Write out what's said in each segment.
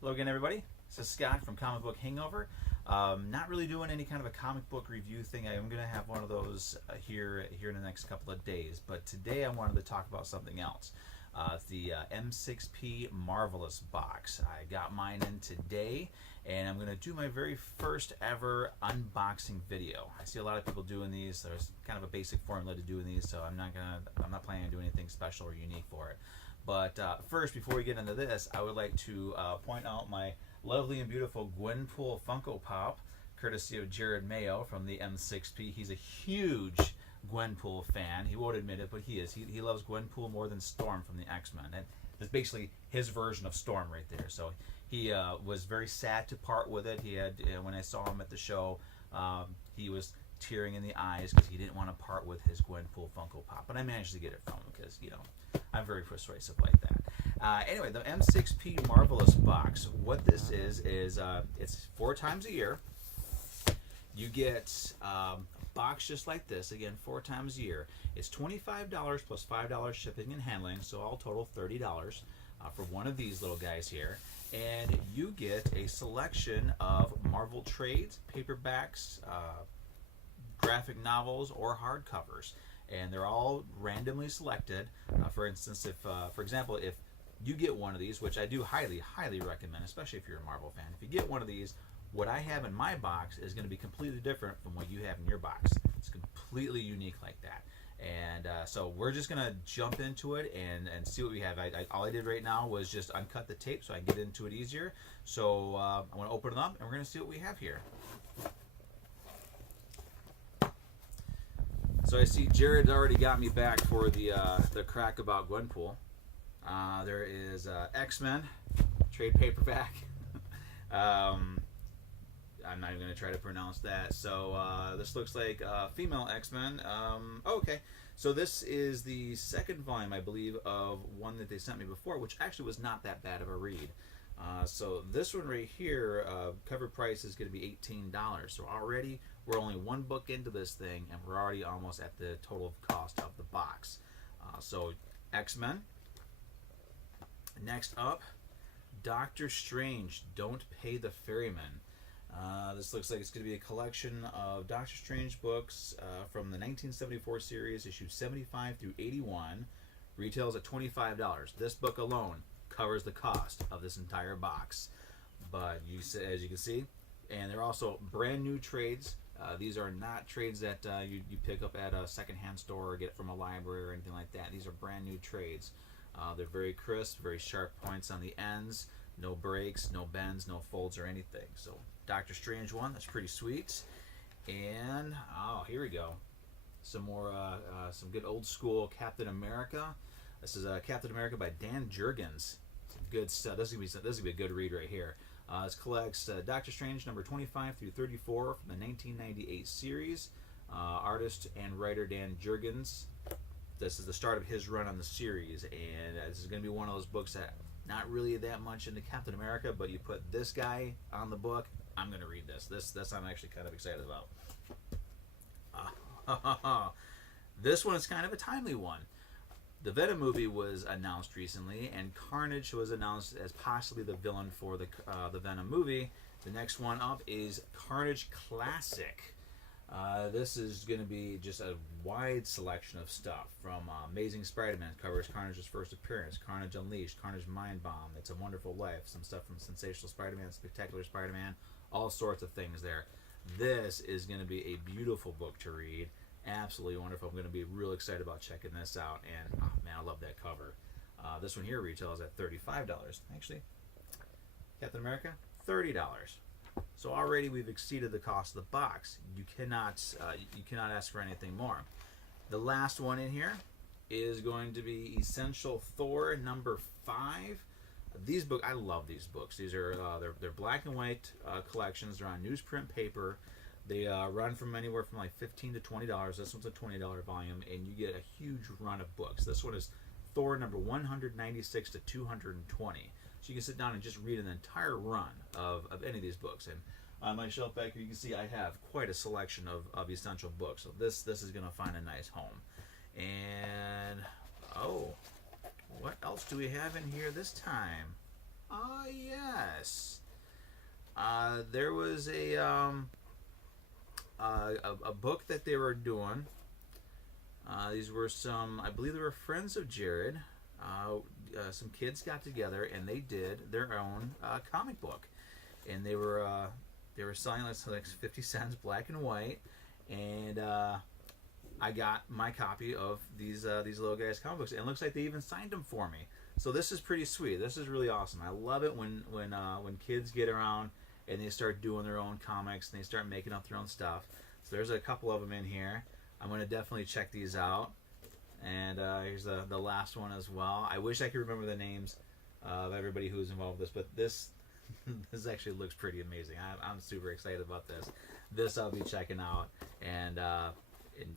Hello again, everybody. This is Scott from Comic Book Hangover. Not really doing any kind of a comic book review thing. I'm going to have one of those here in the next couple of days. But today I wanted to talk about something else. It's the M6P Marvelous box. I got mine in today, and I'm going to do my very first ever unboxing video. I see a lot of people doing these. There's kind of a basic formula to doing these, so I'm not planning on doing anything special or unique for it. But first, before we get into this, I would like to point out my lovely and beautiful Gwenpool Funko Pop, courtesy of Jarid Mayo from the M6P. He's a huge Gwenpool fan. He won't admit it, but he is. He loves Gwenpool more than Storm from the X-Men. And it's basically his version of Storm right there. So he was very sad to part with it. He had, when I saw him at the show, he was tearing in the eyes because he didn't want to part with his Gwenpool Funko Pop. But I managed to get it from him because, you know, I'm very persuasive like that. Anyway, the M6P Marvelous box. What this is it's 4 times a year. You get a box just like this, again, 4 times a year. It's $25 plus $5 shipping and handling, so all total $30 for one of these little guys here. And you get a selection of Marvel trades, paperbacks, graphic novels, or hardcovers. And they're all randomly selected. For instance, for example, if you get one of these, which I do highly recommend, especially if you're a Marvel fan, if you get one of these, what I have in my box is going to be completely different from what you have in your box. It's completely unique like that. And so we're just going to jump into it and see what we have. All I did right now was just uncut the tape so I can get into it easier. So I want to open it up and we're going to see what we have here. So I see Jared already got me back for the crack about Gwenpool. There is X-Men trade paperback. I'm not even going to try to pronounce that. So this looks like female X-Men. Okay, so this is the second volume, I believe, of one that they sent me before, which actually was not that bad of a read. So this one right here, cover price is going to be $18. So already we're only one book into this thing, and we're already almost at the total cost of the box. So X-Men. Next up, Doctor Strange, Don't Pay the Ferryman. This looks like it's going to be a collection of Doctor Strange books from the 1974 series, issues 75 through 81. Retails at $25. This book alone covers the cost of this entire box. But as you can see, and they're also brand new trades. These are not trades that you pick up at a secondhand store or get from a library or anything like that. These are brand new trades. They're very crisp, very sharp points on the ends. No breaks, no bends, no folds or anything. So Doctor Strange one, that's pretty sweet. And here we go. Some more, some good old school Captain America. This is Captain America by Dan Jurgens. Some good stuff. This is gonna be a good read right here. This collects Doctor Strange number 25 through 34 from the 1998 series. Artist and writer Dan Jurgens. This is the start of his run on the series, and this is going to be one of those books that not really that much into Captain America, but you put this guy on the book, I'm going to read this. This I'm actually kind of excited about. This one is kind of a timely one. The Venom movie was announced recently, and Carnage was announced as possibly the villain for the Venom movie. The next one up is Carnage Classic. This is going to be just a wide selection of stuff from Amazing Spider-Man covers Carnage's first appearance, Carnage Unleashed, Carnage Mind Bomb, It's a Wonderful Life, some stuff from Sensational Spider-Man, Spectacular Spider-Man, all sorts of things there. This is going to be a beautiful book to read, absolutely wonderful. I'm going to be real excited about checking this out, and man, I love that cover. This one here retails at $35. Actually, Captain America, $30. So already we've exceeded the cost of the box. You cannot ask for anything more. The last one in here is going to be Essential Thor number 5. These books, I love these books. These are they're black and white collections. They're on newsprint paper. They run from anywhere from like $15 to $20. This one's a $20 volume, and you get a huge run of books. This one is Thor number 196 to 220. So you can sit down and just read an entire run of any of these books. And on my shelf back here, you can see I have quite a selection of essential books. So this is going to find a nice home. And what else do we have in here this time? Yes. There was a book that they were doing. These were some, I believe they were friends of Jarid. Some kids got together and they did their own comic book, and they were selling like 50 cents, black and white, and I got my copy of these little guys' comic books, and it looks like they even signed them for me. So this is pretty sweet. This is really awesome. I love it when kids get around and they start doing their own comics and they start making up their own stuff. So there's a couple of them in here. I'm going to definitely check these out. And here's the last one as well. I wish I could remember the names of everybody who's involved with this, but this this actually looks pretty amazing. I'm super excited about this. This I'll be checking out, and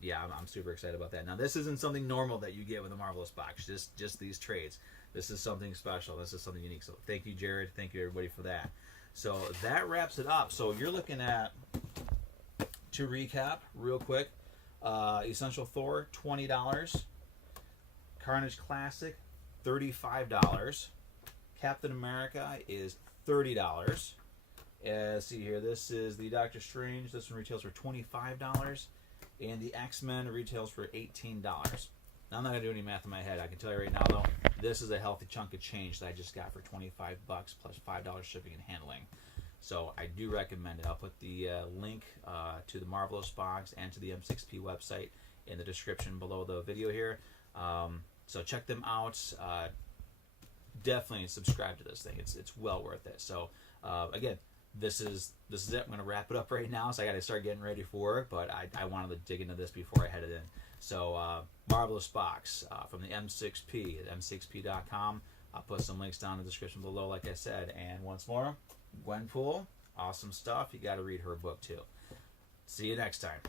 yeah, I'm super excited about that. Now, this isn't something normal that you get with a Marvelous box, just these trades. This is something special. This is something unique. So thank you, Jared. Thank you, everybody, for that. So that wraps it up. So you're looking at, to recap real quick, Essential Thor, $20. Carnage Classic, $35. Captain America is $30. See here, this is the Doctor Strange. This one retails for $25. And the X-Men retails for $18. Now, I'm not going to do any math in my head. I can tell you right now, though, this is a healthy chunk of change that I just got for $25 plus $5 shipping and handling. So I do recommend it. I'll put the link to the Marvelous Box and to the M6P website in the description below the video here. So check them out. Definitely subscribe to this thing. It's well worth it. So again, this is it. I'm going to wrap it up right now. So I got to start getting ready for work, but I wanted to dig into this before I headed in. So Marvelous Box from the M6P at m6p.com. I'll put some links down in the description below, like I said. And once more, Gwenpool, awesome stuff. You got to read her book too. See you next time.